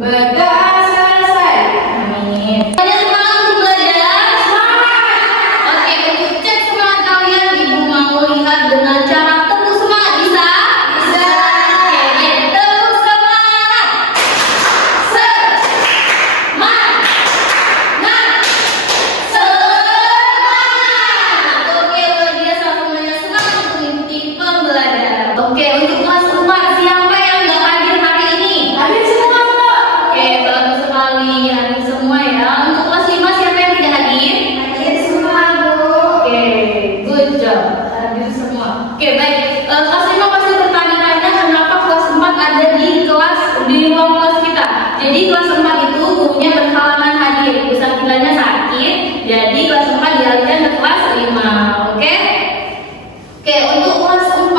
Berdoa selesai. Amin. Kalian semangat untuk belajar? Semangat. Oke, untuk cek semangat kalian, Ibu mau lihat dengan cara tepuk semangat. Bisa? Bisa. Oke, baik. Tepuk semangat. Semangat. Semangat. Oke, luar biasa semuanya semangat untuk mengikuti pembelajaran. Oke, untuk kelas 4 siapa yang nggak hadir hari ini? Hadir semua, Pak. Oke, bagus sekali hadir semua ya. Untuk kelas 5 siapa yang tidak hadir? Hadir semua, Bu. Oke, good job. Hadir semua. Oke, baik. Kelas 5 pasti bertanya-tanya kenapa kelas 4 ada di ruang kelas kita. Jadi kelas 4 itu gurunya berhalangan hadir. Usahanya sakit, jadi kelas 4 dialihkan ke kelas 5. Oke? Oke, untuk kelas 4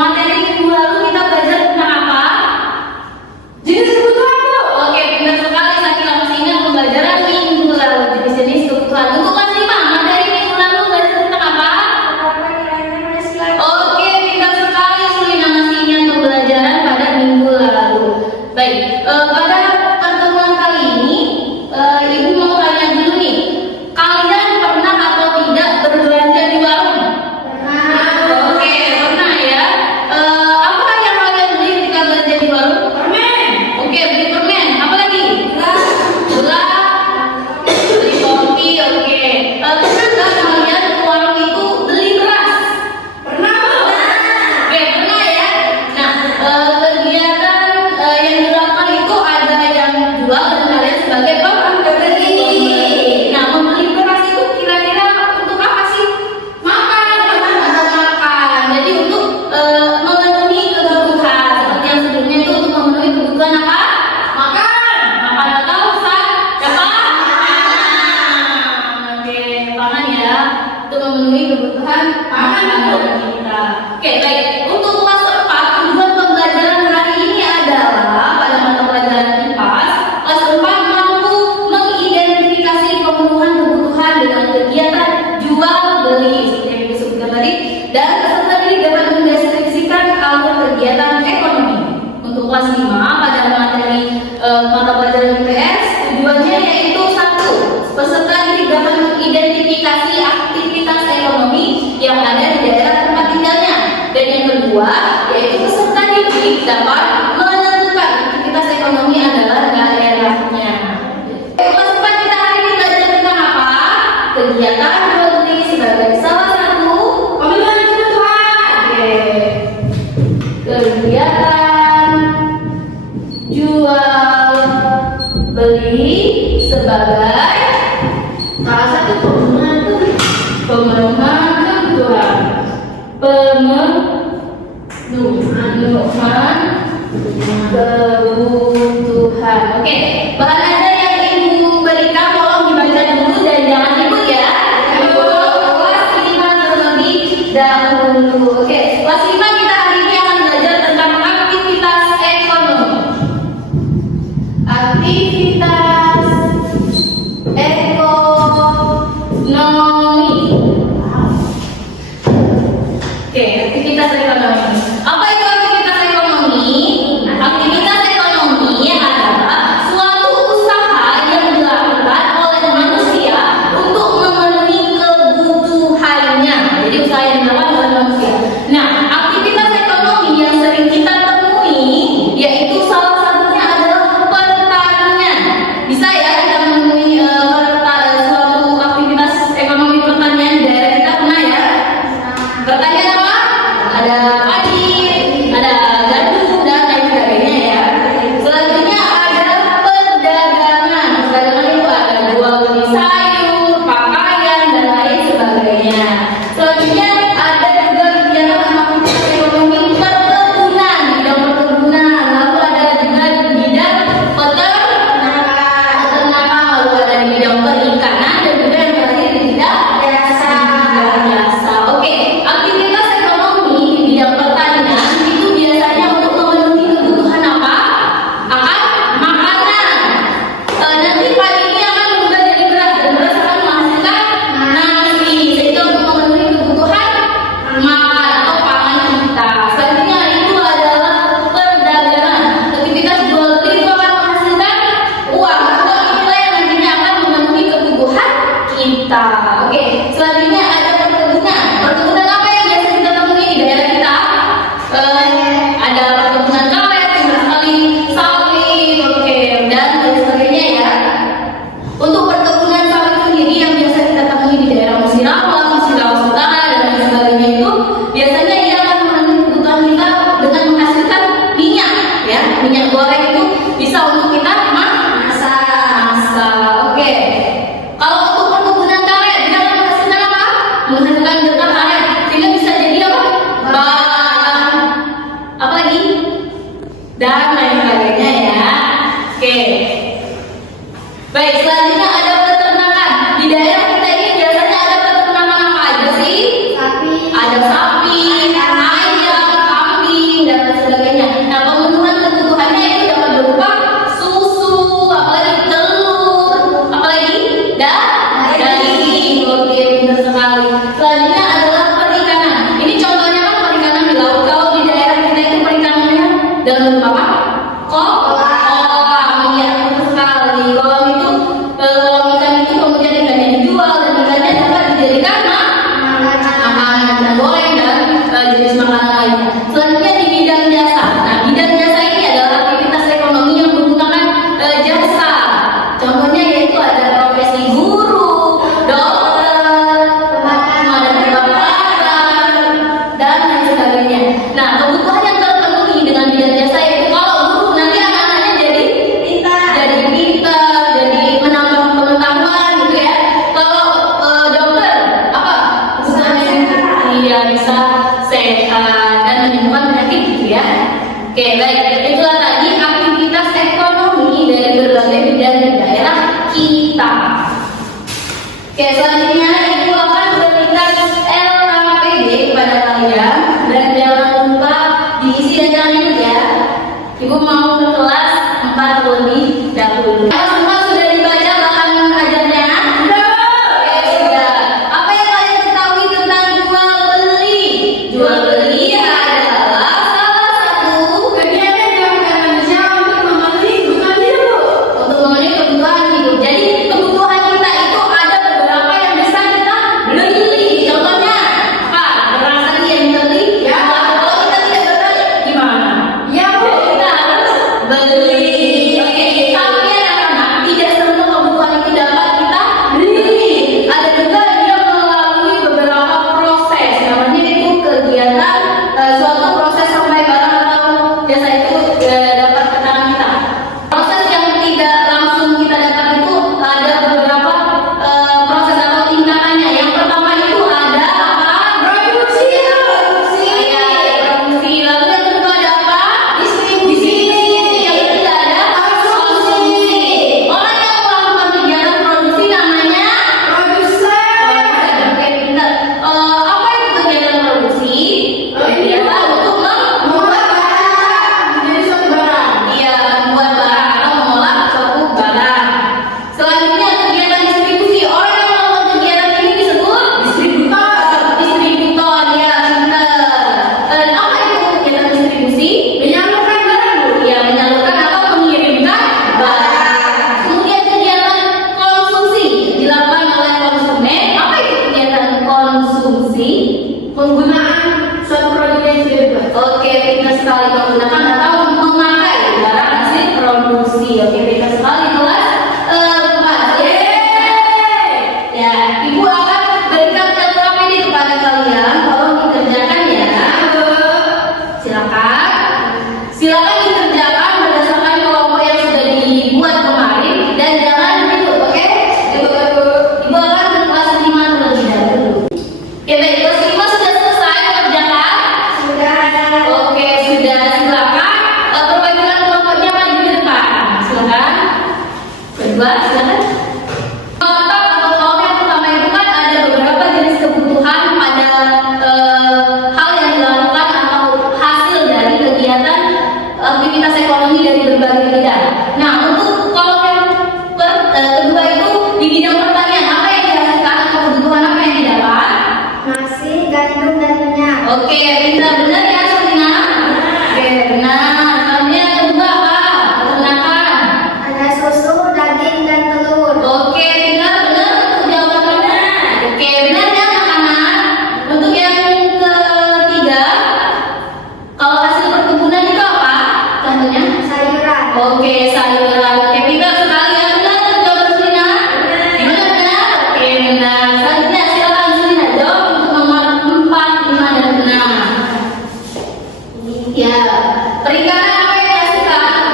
materi minggu lalu kita belajar tentang apa? Jenis kebutuhan, Bu. Oke, benar sekali. Sakila masih ingat pembelajaran minggu lalu jenis-jenis kebutuhan. Untuk kelas 5, materi minggu lalu belajar tentang apa? Apa nilainya Pancasila? Oke, pintar sekali Sulina masih ingat pembelajaran pada minggu lalu. Baik, pada pertemuan kali ini, Ibu mau tanya dulu nih, kalian pernah atau tidak berbelanja di warung? Oke, pernah ya. Apa yang kalian beli ketika belanja di warung? Permen. Oke, beli permen. Apa lagi? Gelas. Gula, beli kopi. Oke. Pernah nggak kalian ke warung itu beli beras? Pernah, Bu. Oke, pernah ya. Nah, kegiatan yang dilakukan itu ada yang jual dan kalian sebagai pembeli. Nah, membeli beras itu kira-kira untuk apa sih? Makan. Atau makan. Jadi untuk memenuhi kebutuhan. Seperti yang sebelumnya itu untuk memenuhi kebutuhan apa? Makan. Makan atau siapa? Oke, pangan ya. Untuk memenuhi kebutuhan makanan kita. Oke, baik. Untuk kelas 4, tujuan pembelajaran hari ini adalah pada mata pelajaran IPAS, kelas 4 mampu mengidentifikasi pemenuhan kebutuhan dengan kegiatan jual beli seperti yang disebutkan tadi, dan peserta didik dapat mendeskripsikan alur kegiatan ekonomi. Untuk kelas 5 pada materi mata pelajaran IPS, tujuannya yaitu 1. Peserta didik dapat mengidentifikasi aktivitas ekonomi yang ada di daerah tempat tinggalnya. Dan yang kedua, yaitu peserta didik dapat menentukan aktivitas ekonomi adalah daerahnya. Kelas 4 kita hari ini belajar tentang apa? Kegiatan jual beli sebagai salah satu Pemenuhan kebutuhan. Oke. Kegiatan jual beli sebagai salah satu pemenuhan kebutuhan. Pemenuhan kebutuhan. Oke, bahan ajar yang Ibu berikan tolong dibaca dulu dan jangan ribut ya. Kelas 5 terlebih dahulu. Oke, kelas 5 kita hari ini akan belajar tentang aktivitas ekonomi. Aktivitas ekonomi. Oke, aktivitas ekonomi. Apa itu aktivitas ekonomi? Aktivitas ekonomi adalah suatu usaha yang dilakukan oleh manusia untuk memenuhi kebutuhannya. Jadi usaha yang dilakukan oleh manusia. Nah, aktivitas ekonomi yang sering kita temui yaitu salah satunya adalah pertanian. minyak goreng itu bisa untuk kita masak. Oke. Kalau untuk perkebunan karet, dia akan menghasilkan apa? Menghasilkan getah karet, sehingga bisa jadi apa? Bahan. Apa lagi? Dan lain sebagainya ya. Oke. Baik, selanjutnya ada peternakan. Di daerah kita ini biasanya ada peternakan apa aja sih? Ada sapi, ayam, kambing, dan lain sebagainya. Nah, pemenuhan kebutuhannya itu dapat berupa susu, apalagi telur, apalagi daging. Oke, benar sekali. Selanjutnya adalah perikanan. Ini contohnya kan perikanan di laut. Kalau di daerah kita itu perikanannya dalam bentuk apa? Kolam. Iya, benar sekali. Kolam itu, kolam ikan itu kemudian ikannya dijual dan ikannya dapat dijadikan makanan dan goreng dan jenis makanan lainnya. Selanjutnya di bidang jasa. Nah, bidang jasa ini adalah aktivitas ekonomi yang menggunakan jasa. Contohnya yaitu ada profesi guru, dokter, pemadam kebakaran, dan lain sebagainya. Nah, kebutuhan yang terpenuhi dengan bidang jasa yaitu kalau guru nanti anak-anaknya jadi pintar, jadi menambah pengetahuan gitu ya. Kalau dokter apa? Iya, bisa sehat dan menyembuhkan penyakit gitu ya. Oke, baik. Itulah tadi aktivitas ekonomi dari berbagai bidang di daerah kita. Oke, selanjutnya Ibu akan berikan LKPD kepada kalian dan jangan lupa diisi dan jangan ingat ya. Ibu mau ke kelas 4 terlebih dahulu. Semua sudah dibaca bahan ajarnya? Oke, sudah. Apa yang kalian ketahui tentang jual beli? Jual beli adalah salah satu Kegiatan yang akan manusia untuk memenuhi kebutuhan hidup. untuk memenuhi kebutuhan hidup. Jadi kebutuhan kita itu ada beberapa yang bisa kita beli. Contohnya apa? Beras tadi yang kita beli. Ya. Kalau kita tidak berbeli gimana? Ya, Bu. Kita harus beli. Oke, tapi anak-anak tidak semua kebutuhan itu dapat kita beli. Ada juga dia melalui beberapa proses. Namanya itu kegiatan suatu proses sampai barang atau jasa itu dapat ke tangan kita. Proses yang tidak langsung kita dapat itu ada beberapa proses atau tingkatannya. Yang pertama itu ada apa? Produksi. Ya, produksi. Lalu yang kedua ada apa? Distribusi. Yang ketiga ada konsumsi. Orang yang melakukan kegiatan produksi namanya Produsen. Oke, pintar. Apa itu kegiatan produksi? Kegiatan untuk Membuat barang menjadi suatu barang. Iya, membuat barang atau mengolah suatu barang. Selanjutnya kegiatan distribusi. Orang yang melakukan kegiatan ini disebut distributor. Ya, benar. Dan apa itu kegiatan distribusi? Menyalurkan barang, Bu. Ya, menyalurkan atau mengirimkan barang. Kemudian kegiatan konsumsi dilakukan oleh konsumen. Apa itu kegiatan konsumsi? Penggunaan suatu produk yang sudah dibuat. Oke, pintar sekali menggunakan atau memakai barang hasil produksi. Oke, pintar sekali kelas 4. Ya, Ibu akan berikan LKPD kepada kalian. Tolong dikerjakan ya. Silakan. Silakan dikerjakan berdasarkan kelompok yang sudah dibuat kemarin dan jangan ribut, oke? Ibu akan ke kelas 5 terlebih dahulu. Oke, baik. Kelas 5 sudah selesai mengerjakan? Oke, sudah. Silakan perwakilan kelompoknya maju ke depan. Silakan. Berdua, silakan. Kelompok atau kelompok yang pertama itu kan ada beberapa jenis kebutuhan pada hal yang dilakukan atau hasil dari kegiatan aktivitas ekonomi dari berbagai bidang. Nah, untuk kelompok yang kedua itu di bidang pertanian, apa yang dihasilkan atau kebutuhan apa yang didapat? Nasi, gandum, dan minyak. Oke, pintar benar ya, Selina? Oke, benar. Selanjutnya yang kedua apa? Peternakan. Ada susu, daging, dan telur. Oke, benar untuk jawaban kamu. Oke, benar ya anak-anak. Untuk yang ketiga, kalau hasil perkebunan itu apa? Contohnya? Sayuran. Oke, sayuran. Oke, pintar sekali ya. Benar untuk jawaban Selina? Benar. Oke, benar. Selanjutnya silakan Selina jawab untuk nomor 4, 5, dan 6. Ya, perikanan apa yang dihasilkan?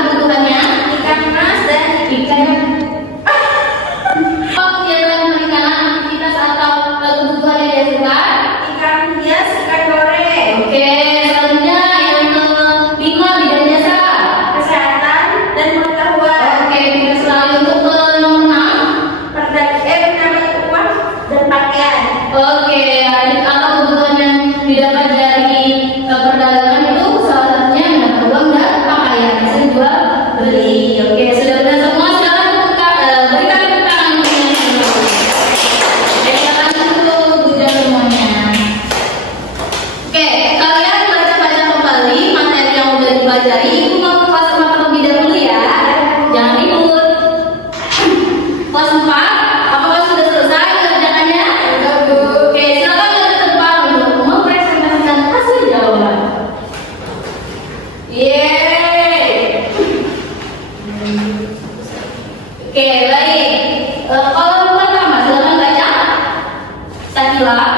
adalah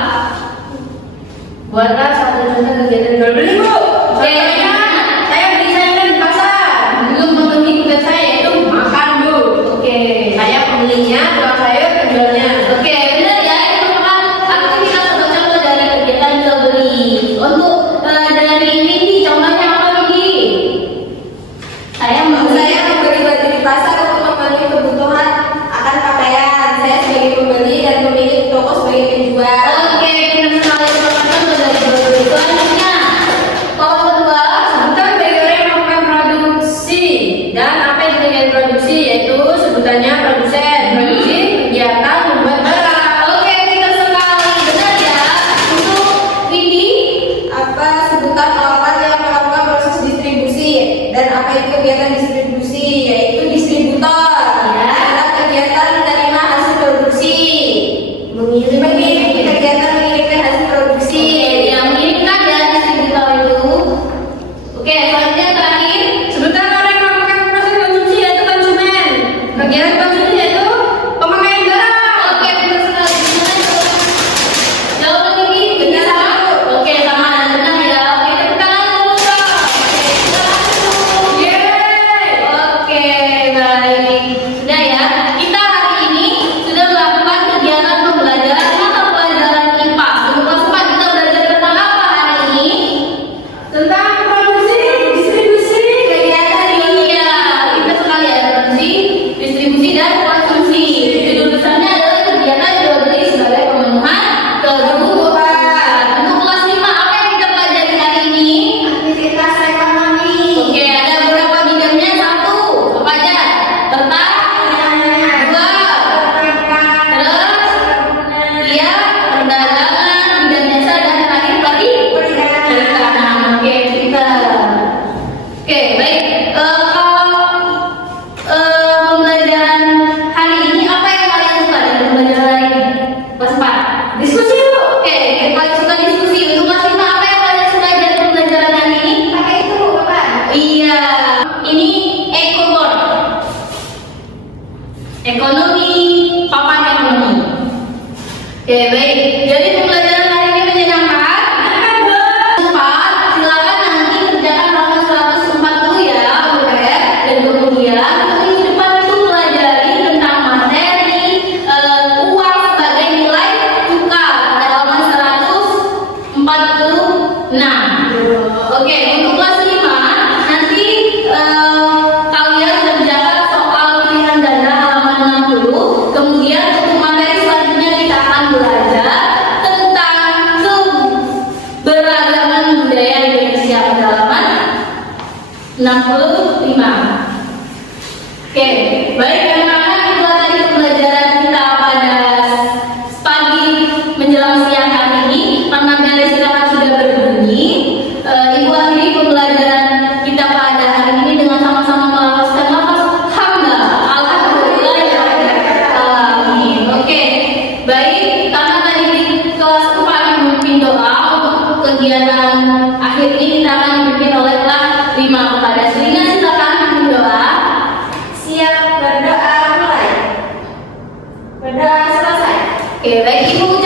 Buatlah satu contoh kegiatan jual beli, Bu. Oke. Contohnya, saya beli sayuran di pasar. Belum memenuhi tugas saya yaitu makan, Bu. Oke. Saya pembelinya, tukang sayur penjualnya. Oke, benar ya. Itu merupakan aktivitas atau contoh dari kegiatan jual beli. Untuk dari Windy, contohnya apa Windy? Saya Saya membeli baju di pasar untuk memenuhi kebutuhan akan pakaian. Saya sebagai pembeli dan pemilik toko sebagai penjual. Oke, benar sekali. Merupakan contoh dari jual beli. Selanjutnya, poin kedua. Sebutan bagi orang yang melakukan produksi. Dan apa itu kegiatan produksi? Yaitu sebutannya produsen. Produksi kegiatan membuat barang. Oke, benar sekali. Benar ya. Untuk Windy, Apa sebutan orang yang melakukan proses distribusi? Dan apa itu kegiatan distribusi? Yaitu distributor. Ya. Adalah kegiatan menerima hasil produksi. Mengirim kegiatan mengirimkan hasil produksi. yang mengirimkan ya distributor itu. Oke, selanjutnya terakhir. Sebutan orang yang melakukan proses konsumsi yaitu konsumen. Kegiatan konsumsi yaitu pemakaian barang. Oke, benar sekali. Jawaban ini benar sama? Oke, sama dan benar ya. Oke, tepuk tangan dulu dong. Yeay. Oke, baik. Sudah ya. Kita hari ini sudah melakukan kegiatan pembelajaran mata pelajaran IPA. Untuk kelas 4 kita belajar tentang apa hari ini? Tentang produksi, distribusi, kegiatan Ini ya, kita sekali ya produksi, distribusi dan konsumsi. Judul besarnya adalah kegiatan jual beli sebagai pemenuhan kebutuhan. Untuk kelas 5 apa yang kita pelajari hari ini? Aktivitas ekonomi. Oke, ada beberapa bidangnya. Satu, apa aja? Ternak, dua, terus, iya, perdagangan, bidang jasa dan terakhir tadi perikanan. Oke, kita. Oke, baik. Kalau pembelajaran hari ini apa yang kalian suka dari pembelajaran hari ini? Kelas 4. diskusi, Bu. Oke, yang paling suka diskusi. Untuk kelas 5 apa yang kalian suka dari pembelajaran hari ini? Pakai itu, Bapak. Iya, ini ekobor. Ekonomi, papan ekonomi. Oke, baik. Jadi pembelajaran hari ini menyenangkan. Cepat, silakan nanti kerjakan halaman 104 dulu ya, Buret. Dan kemudian untuk minggu depan itu pelajari tentang materi uang sebagai nilai tukar pada halaman 146. Oke, untuk kelas 5 nanti kalian kerjakan soal pilihan ganda halaman 60. Kemudian untuk materi selanjutnya kita akan belajar tentang keberagaman budaya Indonesia pada halaman 65. Oke, baik anak-anak, itulah tadi pembelajaran kita pada pagi menjelang siang hari ini. Karena bel istirahat sudah berbunyi, Ibu akhiri pembelajaran kita pada hari ini dengan sama-sama melafazkan lafaz hamdah. Alhamdulillah ya Rabbil alamin. Oke, baik. Karena tadi di kelas 4 memimpin doa untuk kegiatan akhir ini kita akan dipimpin oleh kelas 5 kepada Selina. Silakan pimpin doa. Siap berdoa mulai. Berdoa selesai. Oke, baik Ibu